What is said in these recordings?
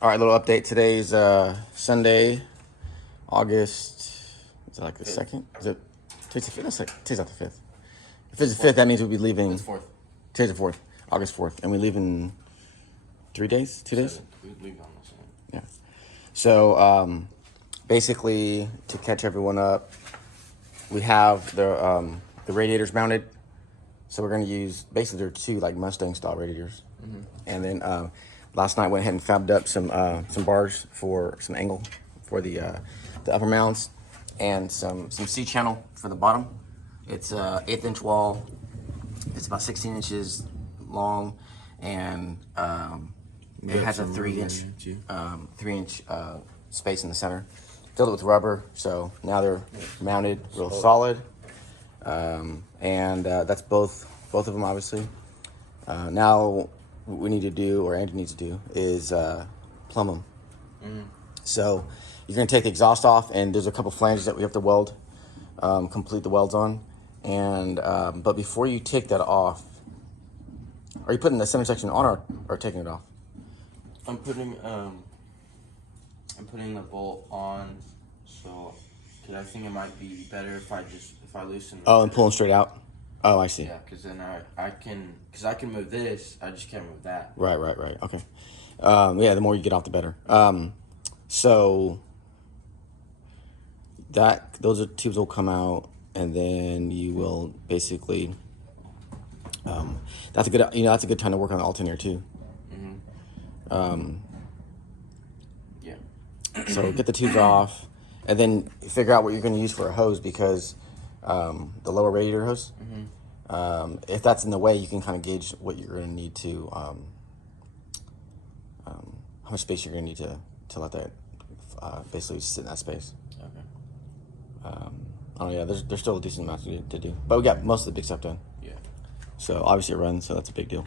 All right, little update. Today's Sunday, August. Is it like the Fifth. second? Is it? Today's the fifth. That's like, today's not the fifth. If it's the fifth, that means we'll be leaving. It's 4th. Today's the 4th, August 4th, and we leave in 3 days, 2 days. We leave on the 7th. Yeah. So basically, to catch everyone up, we have the radiators mounted. So we're going to use basically they're two like Mustang style radiators, and then last night went ahead and fabbed up some bars for some angle for the upper mounts, and some C channel for the bottom. It's 1/8 inch wall. It's about 16 inches long, and it has a 3-inch 3-inch space in the center. Filled it with rubber, so now they're mounted real solid. And that's both of them, obviously. Now, what we need to do, or Andrew needs to do, is plumb them. So you're going to take the exhaust off, and there's a couple flanges that we have to weld, complete the welds on. And but before you take that off, are you putting the center section on or taking it off? I'm putting the bolt on, so cause I think it might be better if I loosen. Oh, and pull them straight out. Oh, I see. Yeah, cause then I can move this. I just can't move that. Right. Okay. Yeah, the more you get off, the better. So those tubes will come out, and then you will basically. That's a good time to work on the alternator too. Yeah. So get the tubes off, and then figure out what you're going to use for a hose, because the lower radiator hose. If that's in the way, you can kind of gauge what you're going to need to, how much space you're going to need to let that basically sit in that space. Okay. Oh yeah, there's still a decent amount to do, but we got most of the big stuff done. Yeah. So obviously it runs, so that's a big deal.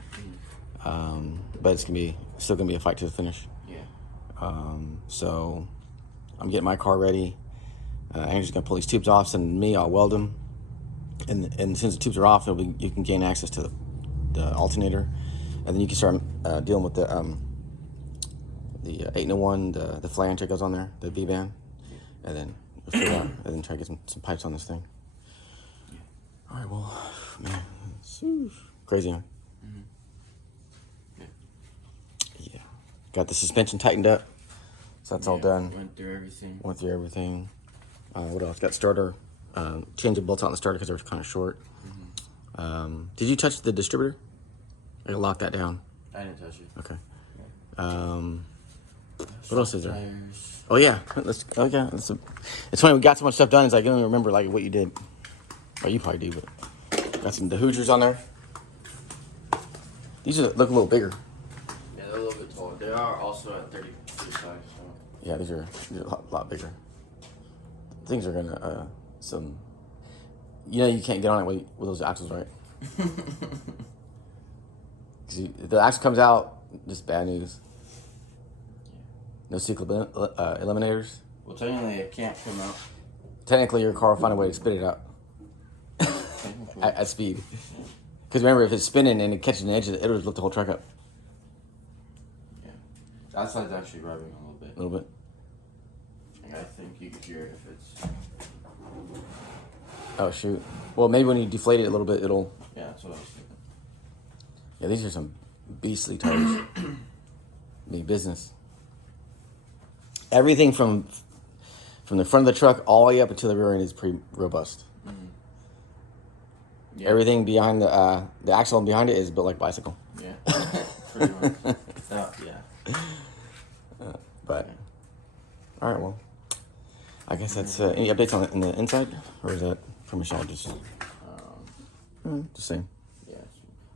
But it's still gonna be a fight to the finish. Yeah. So I'm getting my car ready. Andrew's gonna pull these tubes off, send me. I'll weld them, and since the tubes are off, you can gain access to the alternator, and then you can start dealing with the 8-in-1, the flange that goes on there, the V-band, and then we'll figure out, and then try to get some pipes on this thing. All right, well, man, it's crazy, huh? Yeah. Got the suspension tightened up, so that's all done. Went through everything. What else? Got starter. Change the bolts out on the starter because they were kind of short. Did you touch the distributor? I locked that down. I didn't touch it. Okay. What else is there? Tires. Oh yeah, it's funny, we got so much stuff done. It's like I don't even remember like what you did. Well, you probably do, but got the Hoosiers on there. These look a little bigger. Yeah, they're a little bit taller. They are also at 30 size. So. Yeah, these are a lot bigger. Things are gonna you can't get on it with those axles, right? Because if the axle comes out, just bad news. No secret eliminators. Well, technically, it can't come out. Technically, your car will find a way to spit it out at speed. Because remember, if it's spinning and it catches an edge, it'll just lift the whole truck up. Yeah, that side's actually rubbing a little bit. A little bit. And I think you can hear it if it's. Oh shoot. Well, maybe when you deflate it a little bit, it'll. Yeah, that's what I was thinking. Yeah, these are some beastly tires. Big business. Everything from the front of the truck all the way up until the rear end is pretty robust. Yeah. Everything behind the axle and behind it is built like bicycle. Yeah, pretty much. Yeah. But all right, well, I guess that's any updates on the inside, or is that pretty much all just the same? Yeah,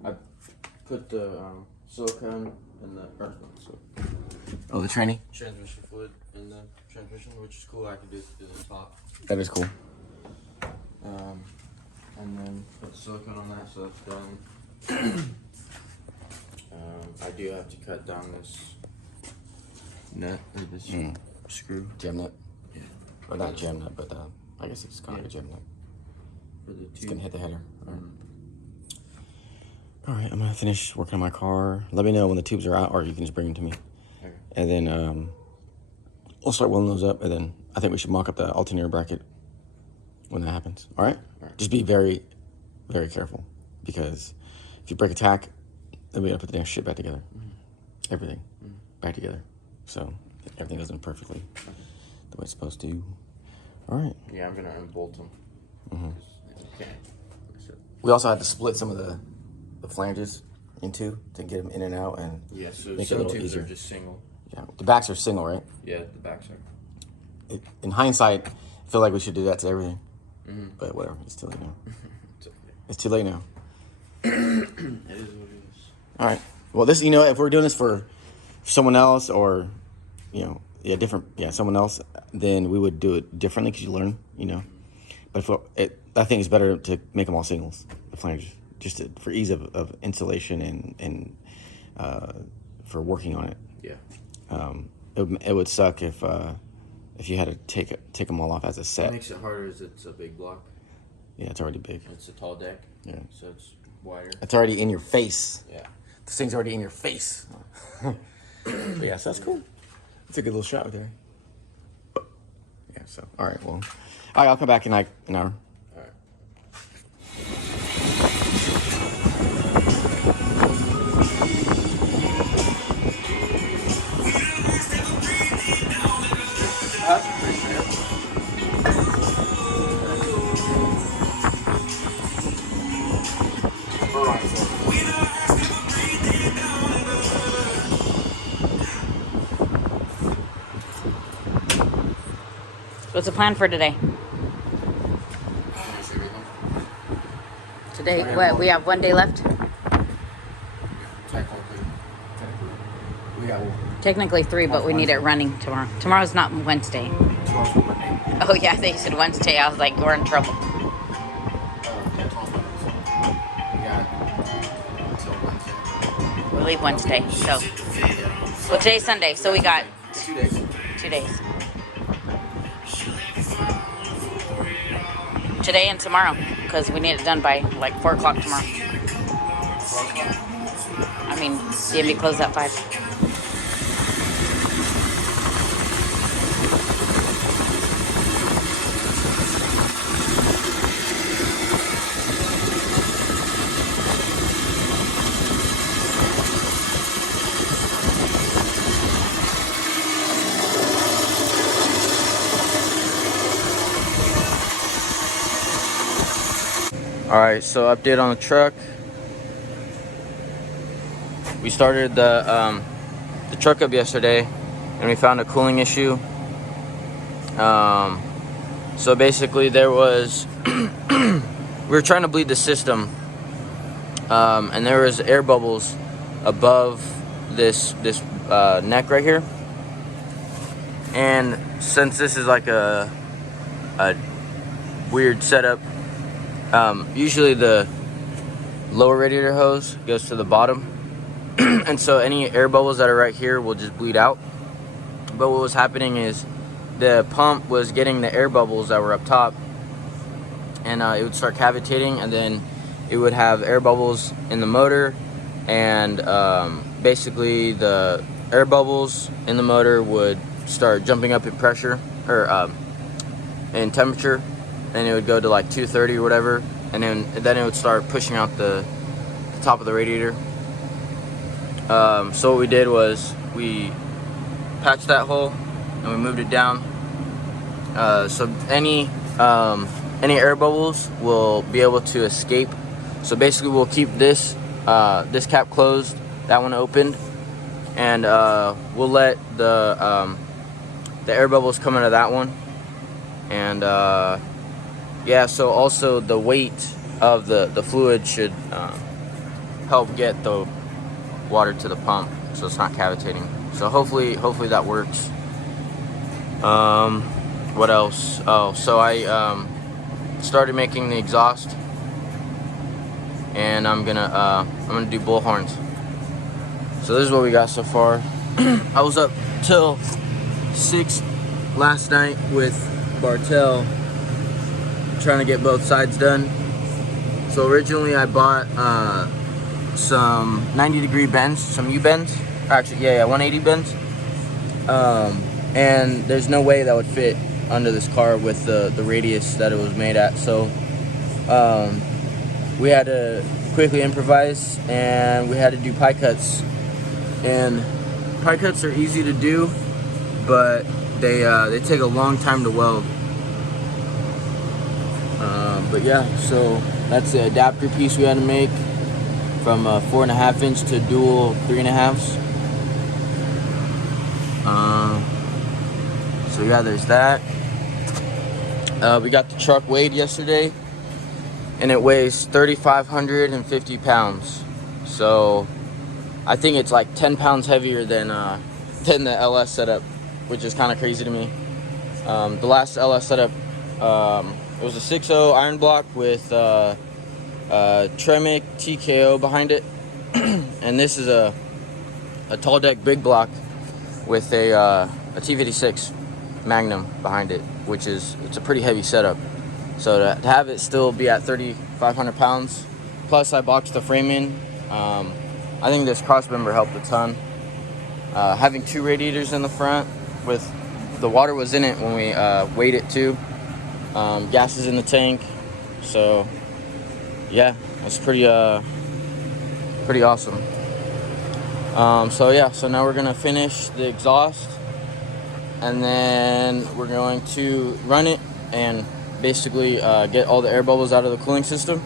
I put the silicone in the Oh, the training. transmission fluid in the transmission, which is cool. I can do it to the top. That is cool. And then put the silicone on that, so that's done. I do have to cut down this nut or this screw. Gem nut. Yeah. Or not gem nut, but I guess it's kind of a gem nut. For the It's tube. gonna hit the header. All right, I'm gonna finish working on my car. Let me know when the tubes are out, or you can just bring them to me. Okay. and then we'll start welding those up, and then I think we should mock up the alternator bracket when that happens. All right? Just be very, very careful, because if you break a tack, then we gotta put the damn shit back together. Everything back together, so everything goes in perfectly the way it's supposed to. All right. Yeah, I'm gonna unbolt them. Okay. We also had to split some of the flanges in two to get them in and out, and Yeah, so make it a some little tubes easier. are just single. Yeah, the backs are single, right? Yeah, the backs are. In hindsight, I feel like we should do that to everything, but whatever. It's too late now. It's okay. It's too late now. It is what it is. All right. Well, this, if we're doing this for someone else, or someone else, then we would do it differently, because you learn, But I think it's better to make them all singles, the flanges, just for ease of installation and for working on it. Yeah. It would suck if you had to take them all off as a set. What makes it harder is it's a big block. Yeah, it's already big. It's a tall deck. Yeah. So it's wider. It's already in your face. Yeah. This thing's already in your face. But yeah, so that's cool. It's a good little shot right there. Yeah, so, all right, well. All right, I'll come back in like an hour. All right. What's the plan for today? Today, what, we have one day left? We got Technically 3, but we need it running tomorrow. Tomorrow's not Wednesday. tomorrow's Monday. Oh yeah, they said Wednesday. I was like, we're in trouble. We leave Wednesday, so. Well, today's Sunday, so we got 2 days. 2 days. Today and tomorrow, because we need it done by like 4 o'clock tomorrow. I mean, DMV closed at 5. All right, so update on the truck. We started the truck up yesterday, and we found a cooling issue. So basically, there was we were trying to bleed the system, and there was air bubbles above this neck right here. And since this is like a weird setup, usually the lower radiator hose goes to the bottom, and so any air bubbles that are right here will just bleed out. But what was happening is the pump was getting the air bubbles that were up top, and it would start cavitating, and then it would have air bubbles in the motor, and basically the air bubbles in the motor would start jumping up in pressure, or in temperature, and it would go to like 230 or whatever, and then it would start pushing out the top of the radiator. So what we did was we patched that hole and we moved it down, so any air bubbles will be able to escape. So basically we'll keep this cap closed, that one opened, and we'll let the air bubbles come out of that one. And yeah, so also the weight of the fluid should help get the water to the pump, so it's not cavitating. So hopefully that works. What else? Oh, so I started making the exhaust, and I'm gonna do bull horns. So this is what we got so far. I was up till 6 last night with Bartel, trying to get both sides done. So originally I bought some 90-degree bends, some U-bends. Actually, yeah, 180 bends. and there's no way that would fit under this car with the radius that it was made at. So we had to quickly improvise, and we had to do pie cuts. And pie cuts are easy to do, but they take a long time to weld. But yeah, so that's the adapter piece we had to make from a 4.5 inch to dual 3.5s. So yeah, there's that. We got the truck weighed yesterday, and it weighs 3,550 pounds. So I think it's like 10 pounds heavier than the LS setup, which is kind of crazy to me. The last LS setup, it was a 6.0 iron block with Tremec TKO behind it, and this is a tall deck big block with a T56 Magnum behind it, which it's a pretty heavy setup. So to have it still be at 3,500 pounds, plus I boxed the frame in. I think this crossmember helped a ton. Having 2 radiators in the front, with the water was in it when we weighed it too. Gas is in the tank, so yeah, it's pretty awesome. So yeah, so now we're gonna finish the exhaust, and then we're going to run it and basically get all the air bubbles out of the cooling system.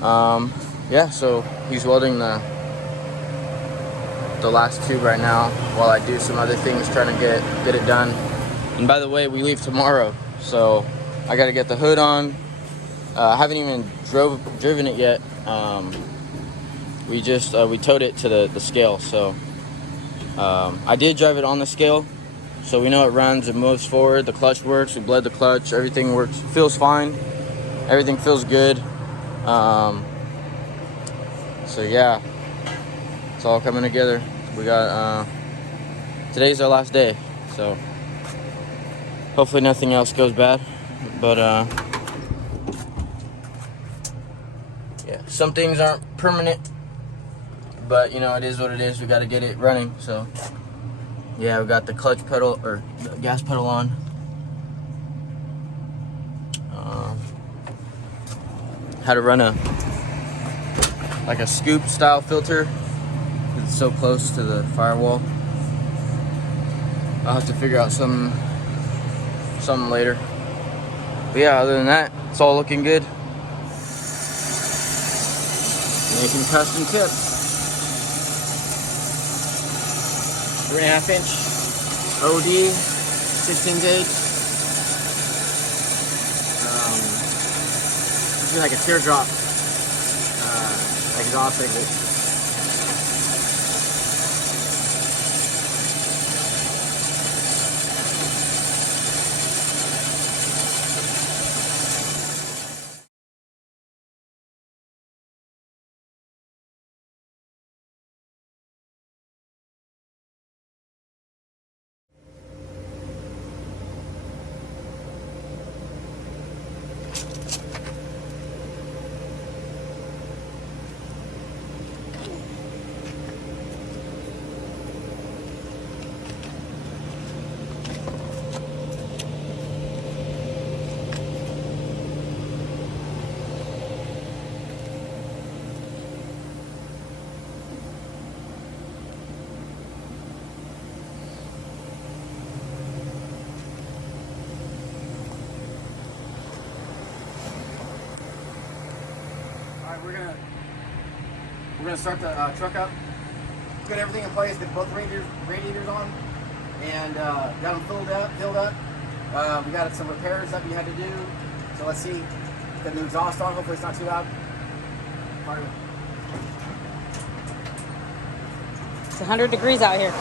Yeah, so he's welding the last tube right now while I do some other things trying to get it done. And by the way, we leave tomorrow, so I got to get the hood on. I haven't even driven it yet. We towed it to the scale, so I did drive it on the scale, so we know it runs, it moves forward, the clutch works, we bled the clutch, everything works, feels fine, everything feels good. So yeah, it's all coming together. We got today's our last day, so hopefully nothing else goes bad, but yeah, some things aren't permanent, but you know, it is what it is. We got to get it running. So yeah, we got the clutch pedal or the gas pedal on. How to run a scoop style filter. It's so close to the firewall. I'll have to figure out something later. But yeah, other than that, it's all looking good. Making custom tips. 3.5 inch OD, 16 gauge. It's like a teardrop exhaust exit. We're gonna start the truck up. Got everything in place. Get both radiators on, and got them filled up. We got some repairs that we had to do. So let's see. Get the exhaust on. Hopefully it's not too loud. It's 100 degrees out here.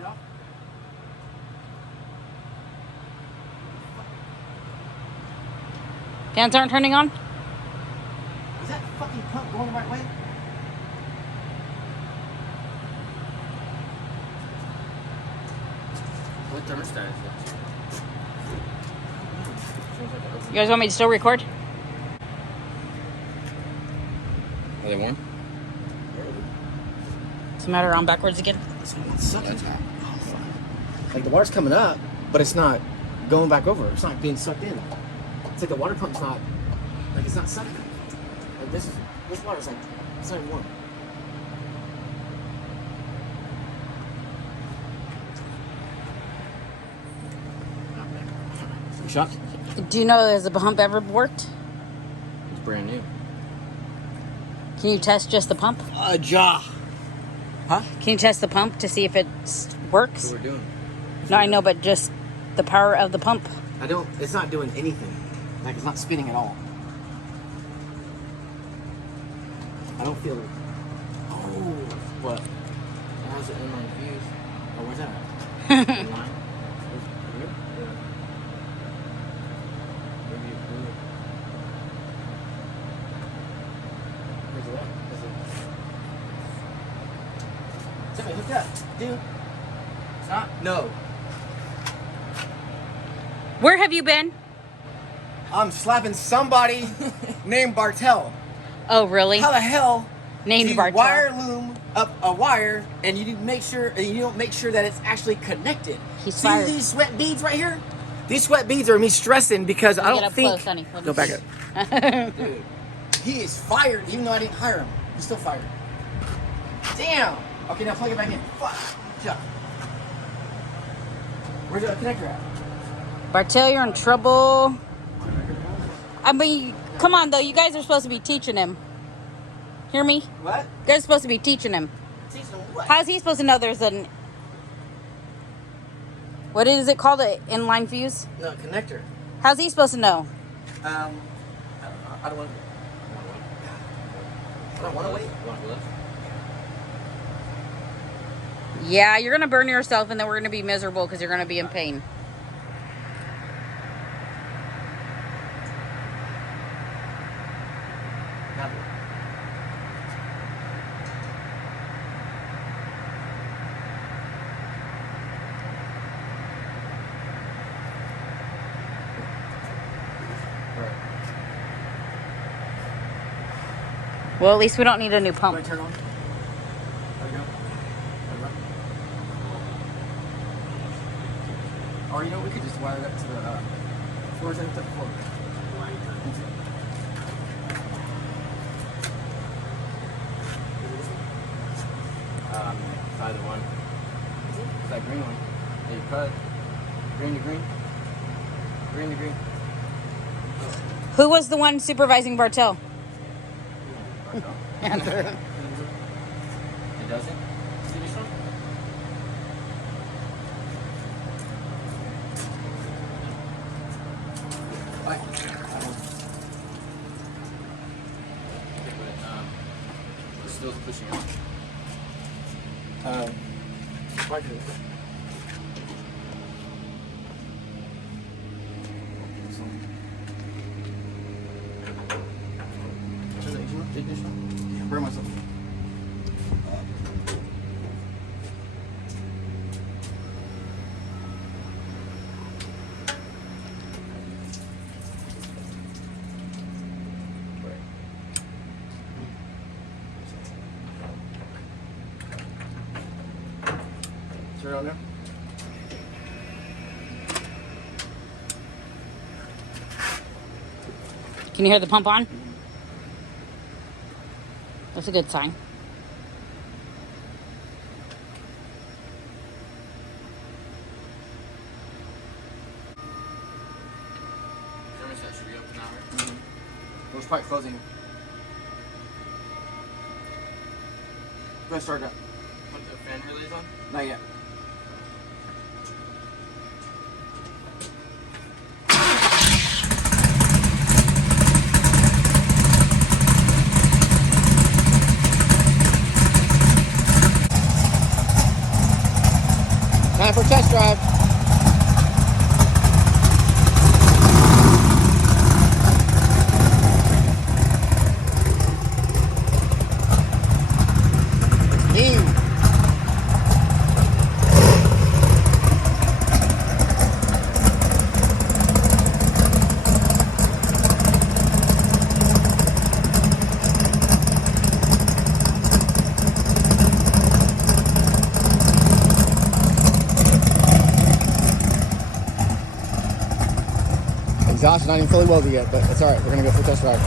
turn it off? Fans aren't turning on? Is that fucking pump going the right way? What thermostat is You guys want me to still record? Are they warm? What's the matter? On backwards again? Someone's sucking. Oh, fuck. Like the water's coming up, but it's not going back over. It's not being sucked in. It's like the water pump's not, like it's not sucking. Like this water's like, it's not even warm. You shocked? Do you know has the pump ever worked? It's brand new. Can you test just the pump? Jaw. Huh? Can you test the pump to see if it works? What we're doing? No, I know, but just the power of the pump. It's not doing anything. Like it's not spinning at all. I don't feel it. Oh, what? How's the inline fuse? Oh, where's that? Inline? Here? Yeah. Maybe you blew it. Where's it at? Somebody hooked up, dude. It's not? No. Where have you been? I'm slapping somebody named Bartel. Oh, really? How the hell Named do you Bartel. wire loom up a wire and you don't make sure that it's actually connected? He's See fired. these sweat beads right here? These sweat beads are me stressing because I Get don't up think. close, honey. Let Go me back see. up. Dude, he is fired even though I didn't hire him. He's still fired. Damn. Okay, now plug it back in. Fuck. Shut. Where's the connector at? Bartel, you're in trouble. I mean, come on, though. You guys are supposed to be teaching him. Hear me? What? You guys are supposed to be teaching him. Teach them what? How's he supposed to know there's an... What is it called? An inline fuse? No, connector. How's he supposed to know? I don't want to. I don't want to wait. You want to go left? Yeah, you're going to burn yourself, and then we're going to be miserable because you're going to be in pain. Well, at least we don't need a new pump. Want to turn on? There we go. Or you know, we could just wire it up to the floors and to the floor. Either one. It's that green one. Yeah, you cut. Green to green. Green to green. Who was the one supervising Bartel? It doesn't? See this one? It's still pushing out. Why do it? Yeah, burn myself. Turn it on there. Can you hear the pump on? That's a good sign. Thermostat should be open now, right? It was probably closing. Go ahead, start it up. Put the fan relays on? Not yet. time for a test drive. New. Exhaust is not even fully welded yet, but it's all right. We're gonna go for a test drive.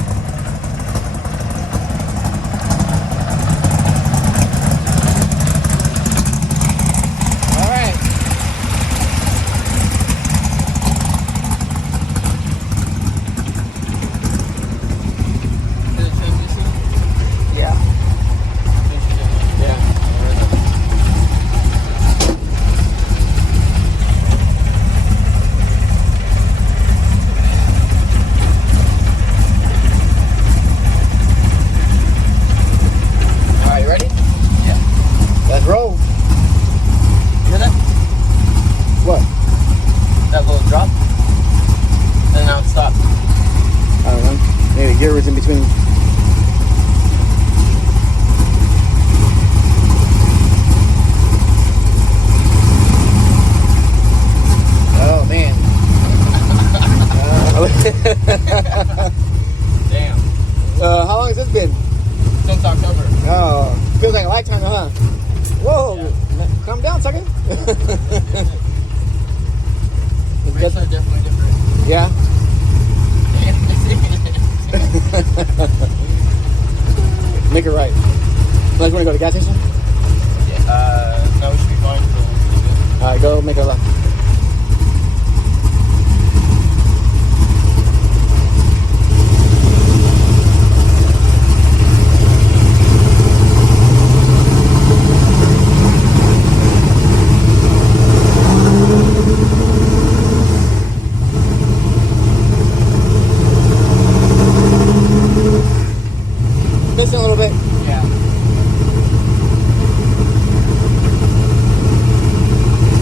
All right. Is it transmission? Yeah. Yeah. All right, you ready? Yeah. Let's roll. Hear that? What? That little drop? And now it stopped. I don't know. Maybe the gear was in between. Oh man. Damn. How long has this been? Since October. Oh, feels like a lifetime, huh? Whoa, calm down, second. Brakes are definitely different. Yeah. Make it right. Unless you want to go to the gas station? No, we should be fine. All right, go make a left. Missing a little bit. Yeah.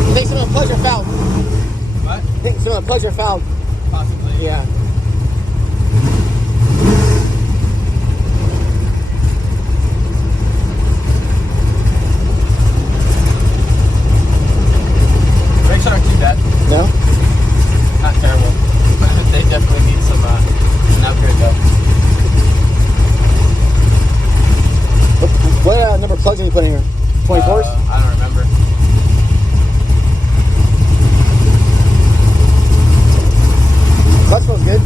I think some of the plugs are fouled. What? I think some of the plugs are fouled. Possibly. Yeah. Brakes aren't too bad. No? Not terrible. They definitely need some an upgrade though. What number of plugs are you putting here? 24s? I don't remember. That smells good.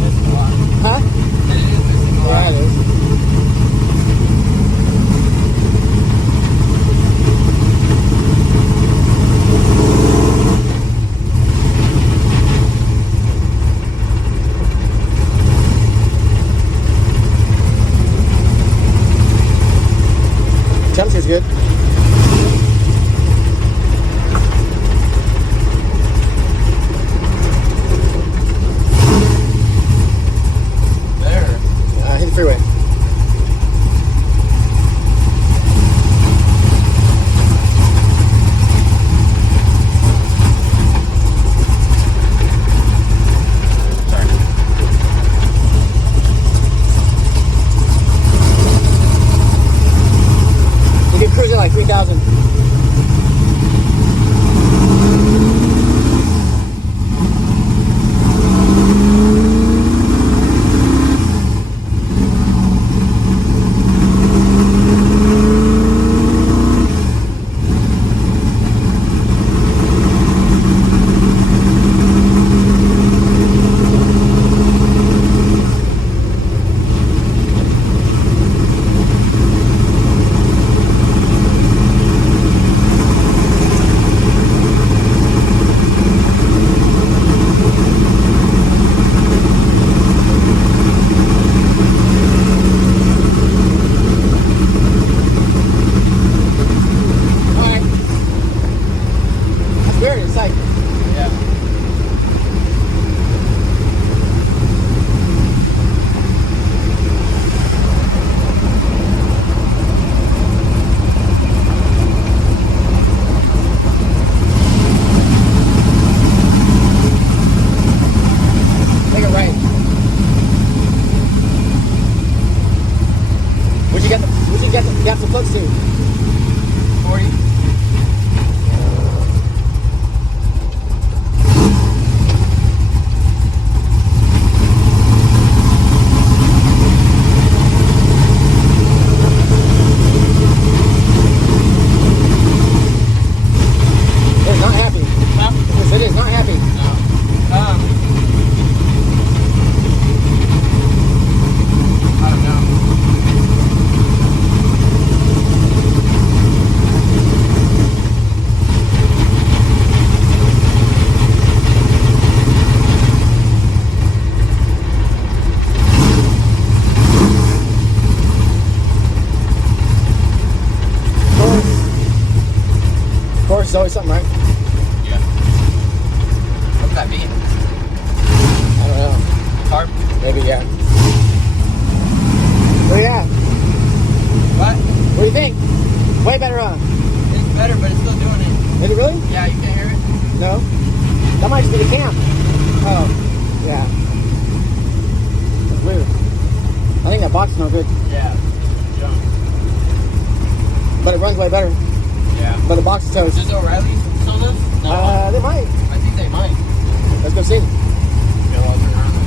Missing a lot. Huh? It is missing a lot. Yeah, it is. Temperature's good. There. Hit the freeway. Sorry. You can cruise at like 3,000. It's like Yeah. smell good. Yeah. Junk. But it runs way better. Yeah. But the box is toast. Does O'Reilly sell this? No. They might. I think they might. Let's go see. Yeah, well, I'll turn around then.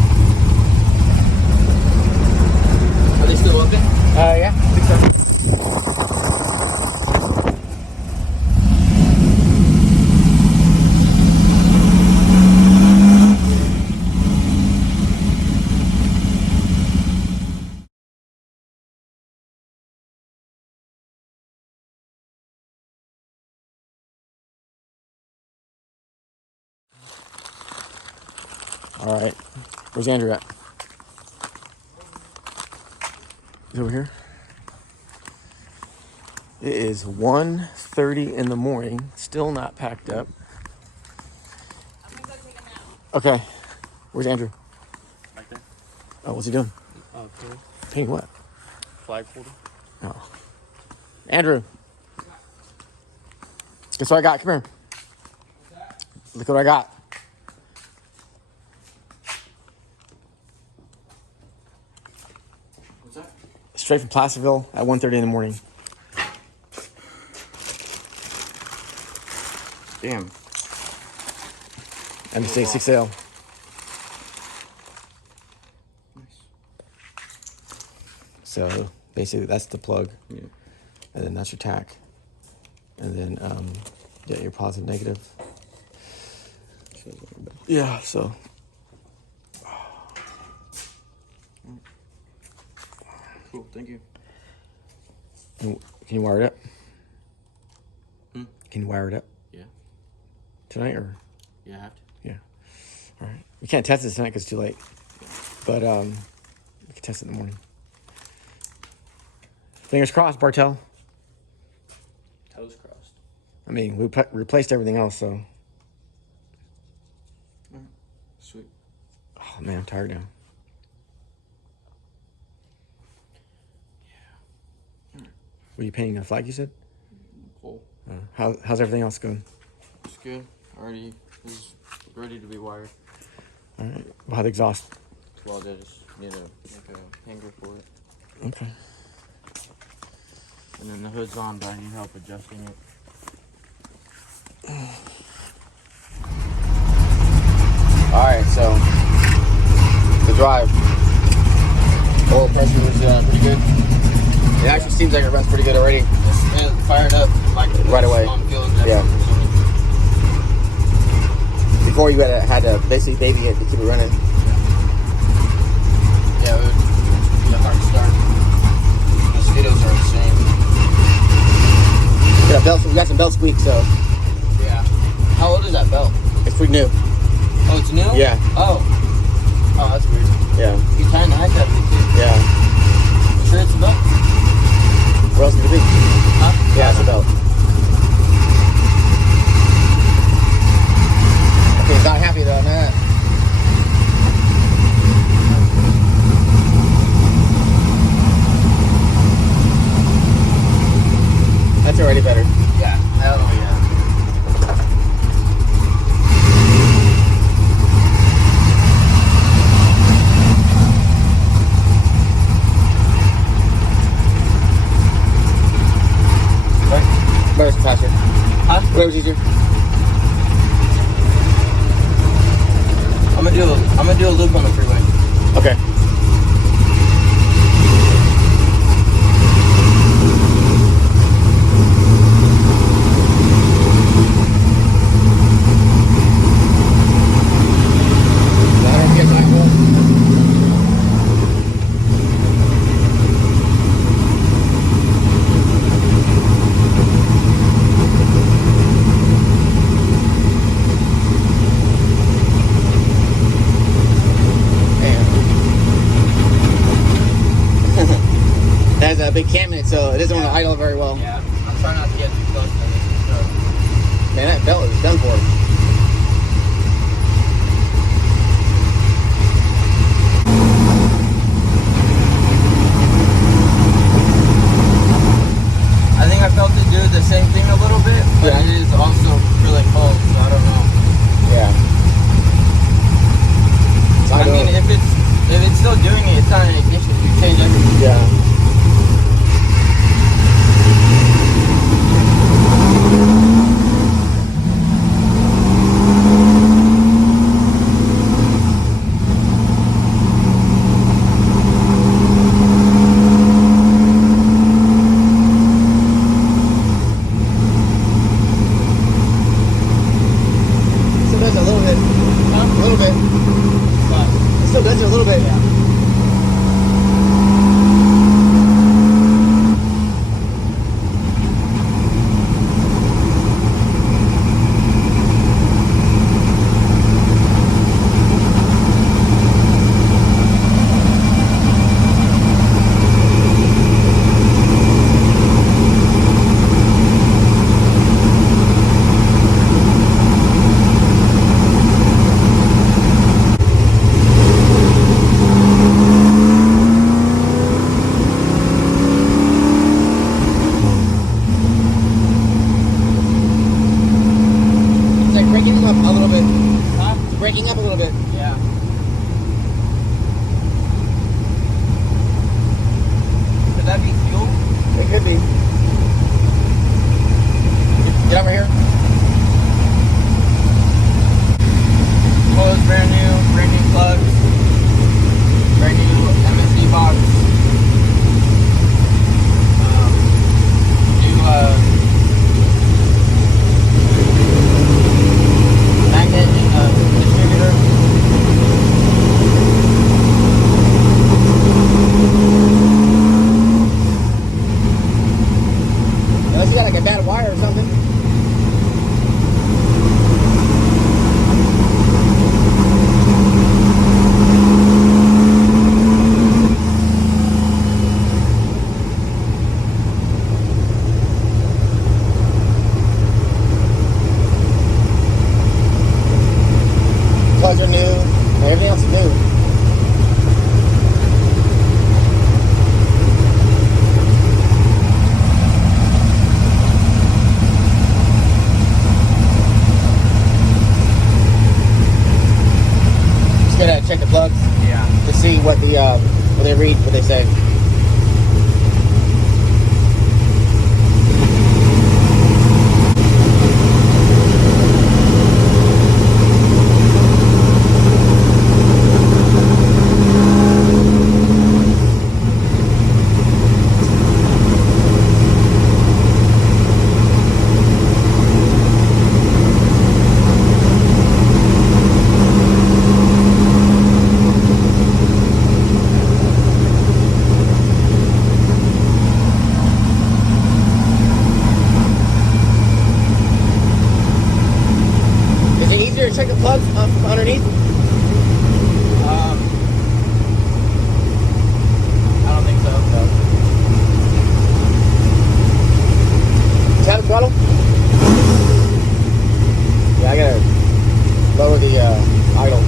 Are they still open? Yeah, I think so. All right, where's Andrew at? He's over here. It is 1:30 in the morning, still not packed up. I'm gonna go take a nap. Okay, where's Andrew? Right there. Oh, what's he doing? Oh, okay. Painting what? Flag holder. Oh, Andrew. Guess what I got? Come here. Look what I got. What's that? Straight from Placerville at 1:30 in the morning. Damn. MSA6L. Nice. So basically, that's the plug, Yeah. and then that's your tack, and then yeah, your positive, negative. Yeah. So Cool. Thank you. can you wire it up? Hmm? Can you wire it up Yeah. tonight or? Yeah, I have to. Yeah. All right. We can't test it tonight because it's too late, but we can test it in the morning. Fingers crossed, Bartel. Toes crossed. I mean, we replaced everything else, so. Sweet. Oh man, I'm tired now. Were you painting a flag? You said. Cool. How's everything else going? It's good. Already is ready to be wired. All right. Well, how the exhaust? Well, I just need to make a hanger for it. Okay. And then the hood's on, but I need help adjusting it. All right. So the drive. Oil pressure was pretty good. It actually seems like it runs pretty good already. It's fired up like Right away. On field, Yeah. Before you had to basically baby it to keep it running. Yeah, it would be a hard start. Mosquitoes are insane. We got some belt squeaks, so Yeah. How old is that belt? it's pretty new. Oh, it's new? Yeah. Oh. Oh, that's weird. Yeah. You tie nice out of it too. Yeah. Sure it's a belt? Where else could it be? Huh? Yeah, it's a belt. Okay, he's not happy though on that. That's already better. Yeah. Hell yeah. Where's faster? Huh? Whatever's easier. I'm gonna do a loop on the freeway. Okay. It has a big cam in it, so it doesn't want to idle very well. Yeah. I'm trying not to get too close to this. Man, that belt is done for. I think I felt it do the same thing a little bit, but Yeah. it is also really cold, so I don't know. Yeah. I mean, if it's still doing it, it's not an ignition. You change everything. Yeah. little bit. It still does it a little bit. It's like breaking up a little bit. Huh? Breaking up a little bit. Yeah. Could that be fuel? It could be. Get over here. Clothes brand new plugs, brand new MSD box, new magnet distributor. Unless you got like a bad wire or something. Plugs are new. Everything else is new. Just gonna check the plugs Yeah. to see what they read, what they say. Is it easier to check the plugs from underneath? I don't think so. Tap the throttle? Yeah, I gotta lower the idle.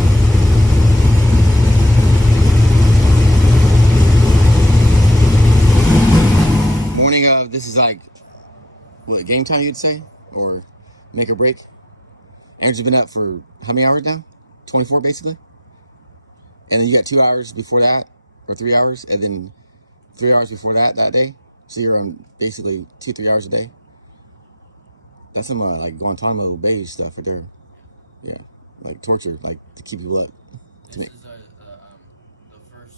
Morning of, this is like, what, game time you'd say? Or make or break? Andrew's been up for how many hours now? 24 basically? And then you got 2 hours before that, or 3 hours, and then 3 hours before that day. So you're on basically 2-3 hours a day. That's some like Guantanamo Bay stuff right there. Yeah, like torture, like to keep people up. This is the first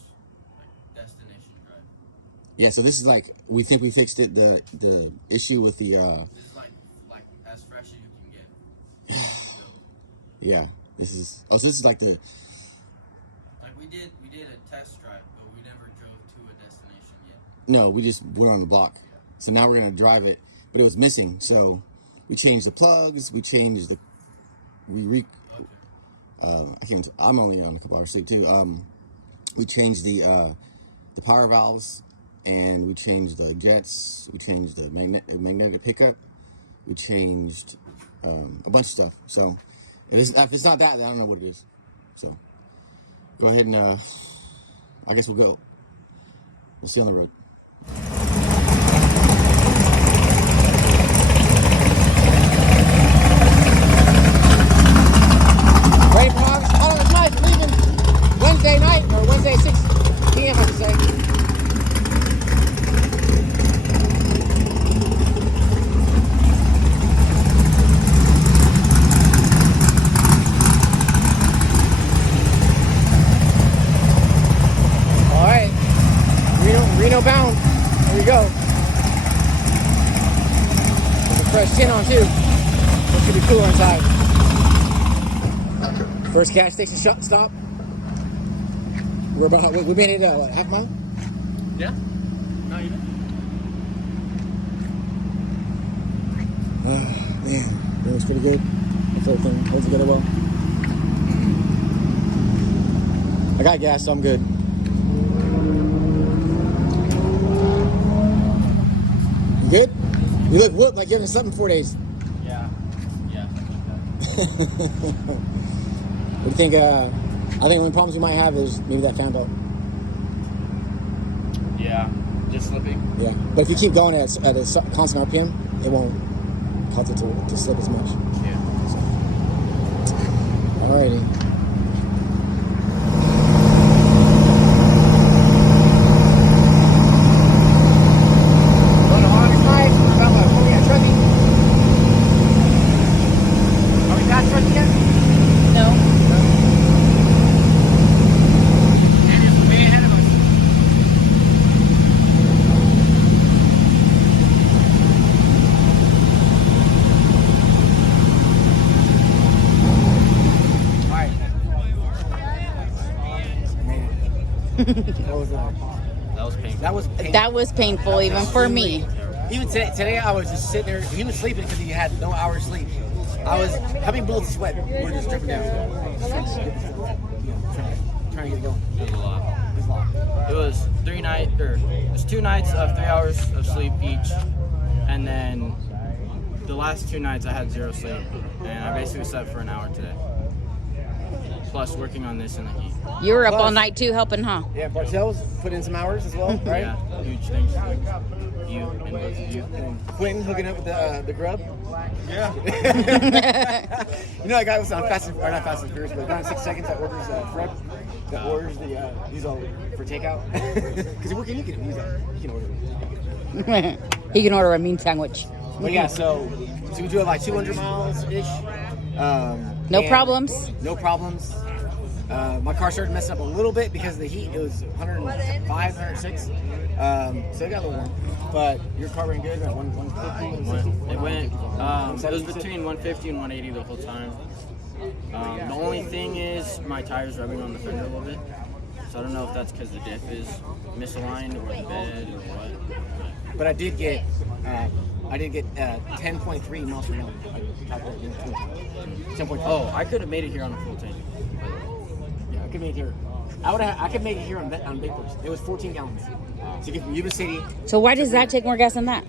destination drive. Yeah, so this is like, we think we fixed it. The issue with the This is like as fresh as you can get. yeah, this is, oh, so this is like the, Like we did a test drive, but we never drove to a destination yet. no, we just went on the block. So now we're gonna drive it, but it was missing. So we changed the plugs, we changed the, Okay. I can't, I'm only on a couple hours sleep too. We changed the power valves, and we changed the jets, we changed the magnetic pickup, we changed a bunch of stuff. So if it's not that, then I don't know what it is. So go ahead and I guess we'll go. We'll see you on the road. Ready for August? Oh, it's nice. Leaving Wednesday night, or Wednesday 6 p.m. I should say. All right, Reno bound. First gas station stop. We're about, we made it, what, half mile? Yeah. Not even. Man, it was pretty good. This whole thing holds together well. I got gas, so I'm good. You good? You look whooped like you're in something 4 days. Yeah. Yeah. What do you think? I think the only problems you might have is maybe that fan belt. Yeah. Just slipping. Yeah, but if you keep going at a constant RPM, it won't cause it to slip as much. Yeah. Alrighty. No. That was painful. That was painful even for me. Even today, I was just sitting there. He was sleeping because he had no hours sleep. I was having bullets of sweat. We were just dripping down. Trying to get it going. It was a lot. It was a lot. It was 2 nights of 3 hours of sleep each, and then the last 2 nights I had 0 sleep, and I basically slept for an hour today. Plus working on this in the heat. You were up all Plus- night too, helping, huh? Yeah, Bartels put in some hours as well, right? Yeah, huge thanks to you and both of you. And Quinn hooking up with the grub. Yeah. You know that guy was on Fast and, or not Fast and Furious, but the guy in 6 seconds that orders Fred, that orders these all for takeout. Because you can use that. You can order it. He can order a mean sandwich. But yeah, so we do it like 200 miles ish. No and problems? No problems. My car started messing up a little bit because of the heat. It was 105, 106. So it got a little warm. But your car ran good. At 150, It went. It was between 150 and 180 the whole time. The only thing is my tire's rubbing on the fender a little bit. So I don't know if that's because the diff is misaligned or the bed or what. But I did get 10.3 miles per gallon. I calculated 10.3. Oh, I could have made it here on a full tank. Yeah, I could make it here. I could make it here on Vapors. It was 14 gallons. To get from Yuba City, So why does that take more gas than that?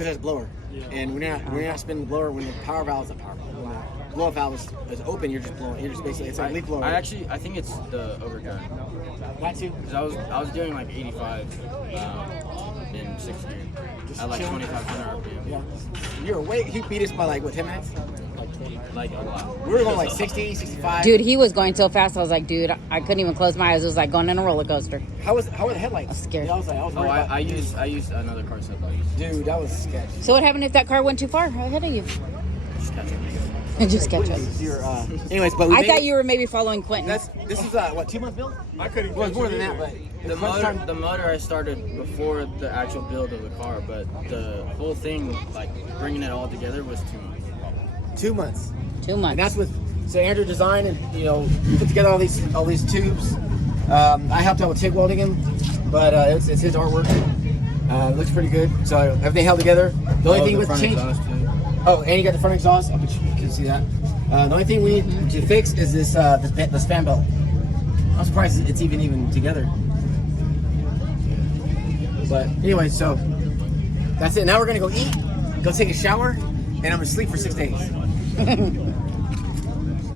because it's a blower, and we're not spinning the blower when the power valve is a power valve. When the blow valve is open, you're just blowing. You're just basically it's like a leaf blower. I think it's the overdrive. That too. Because I was doing like 85 in 6th gear at like 2,500 RPM. Yeah. You're way. He beat us by like what 10 minutes? Like a lot. We were going like 60, 65. Dude, he was going so fast. I was like, dude, I couldn't even close my eyes. It was like going on a roller coaster. How were the headlights? I was scared. Yeah, I was Oh, worried about. I used another car set. Dude, that was sketch. So what happened if that car went too far ahead of you? Just catch up. Just catch up. Anyways, but we I made thought it. you were maybe following Quentin. This is what 2 month build? I couldn't. Well, it's more than that, but The motor I started before the actual build of the car, but the whole thing, like bringing it all together, was 2 months. 2 months. 2 And months. that's with Andrew designed and put together all these tubes. I helped out with TIG welding him, but it's his artwork. It looks pretty good. So everything held together. The only thing with change. Oh, and you got the front exhaust. You can see that. The only thing we need to fix is this fan belt. I'm surprised it's even together. But anyway, so that's it. Now we're gonna go eat, go take a shower, and I'm gonna sleep for 6 days.